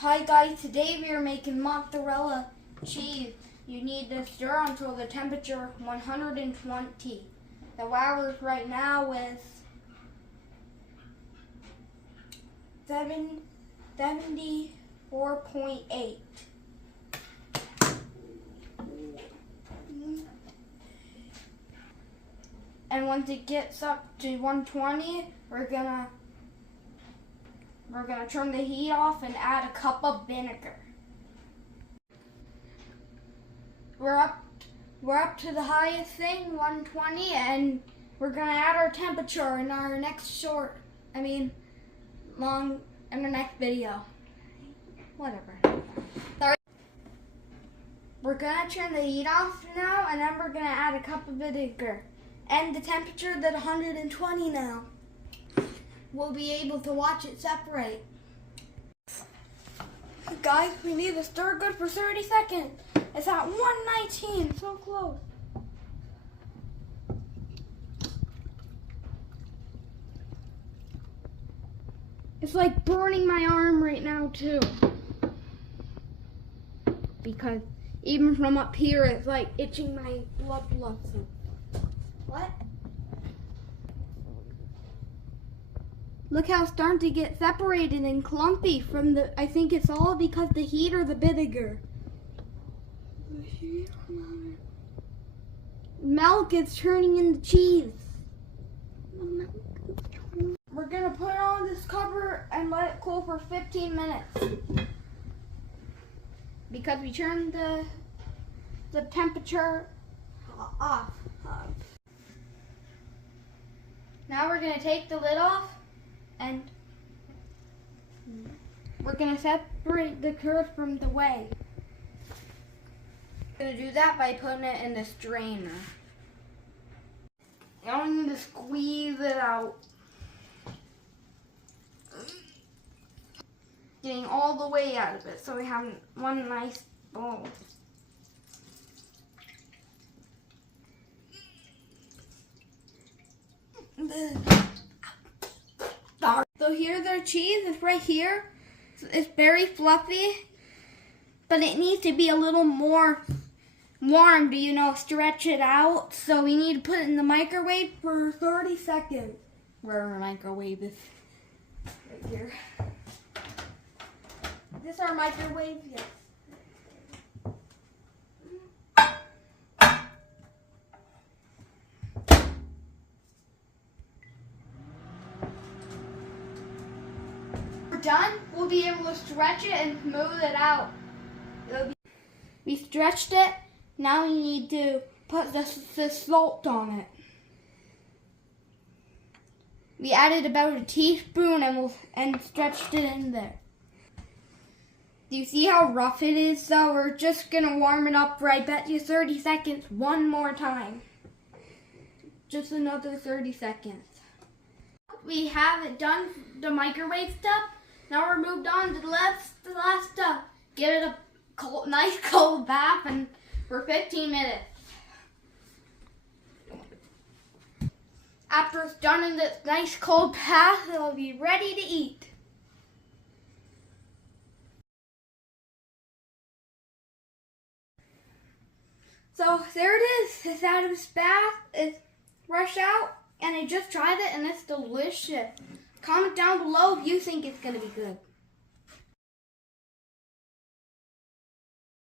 Hi guys, today we are making mozzarella cheese. You need to stir until the temperature 120. The hours right now is 74.8. And once it gets up to 120, we're gonna turn the heat off and add a cup of vinegar. We're up to the highest thing, 120, and we're gonna add our temperature in our next in the next video. Whatever. Sorry. We're gonna turn the heat off now, and then we're gonna add a cup of vinegar. And the temperature's at 120 now. We'll be able to watch it separate. Guys, we need to stir good for 30 seconds. It's at 119, so close. It's like burning my arm right now too. Because even from up here, it's like itching my blood vessels. What? Look how it's starting to get separated and clumpy from I think it's all because the heat or the vinegar. Milk is turning into cheese. We're gonna put on this cover and let it cool for 15 minutes. Because we turned the temperature off. Now we're gonna take the lid off and we're gonna separate the curd from the whey. We're gonna do that by putting it in the strainer. Now we need to squeeze it out. Getting all the whey out of it so we have one nice bowl. So here's our cheese. It's right here. It's very fluffy, but it needs to be a little more warm to, stretch it out. So we need to put it in the microwave for 30 seconds. Where our microwave is. Right here. Is this our microwave? Yes. Done, we'll be able to stretch it and smooth it out. We stretched it. Now we need to put the salt on it. We added about a teaspoon and stretched it in there. Do you see how rough it is? So we're just gonna warm it up for I bet you 30 seconds one more time. Just another 30 seconds. We have it done, the microwave stuff. Now we're moved on to the last stuff. Give it a nice cold bath for 15 minutes. After it's done in this nice cold bath, it'll be ready to eat. So there it is. It's out of its bath. It's fresh out, and I just tried it, and it's delicious. Comment down below if you think it's going to be good.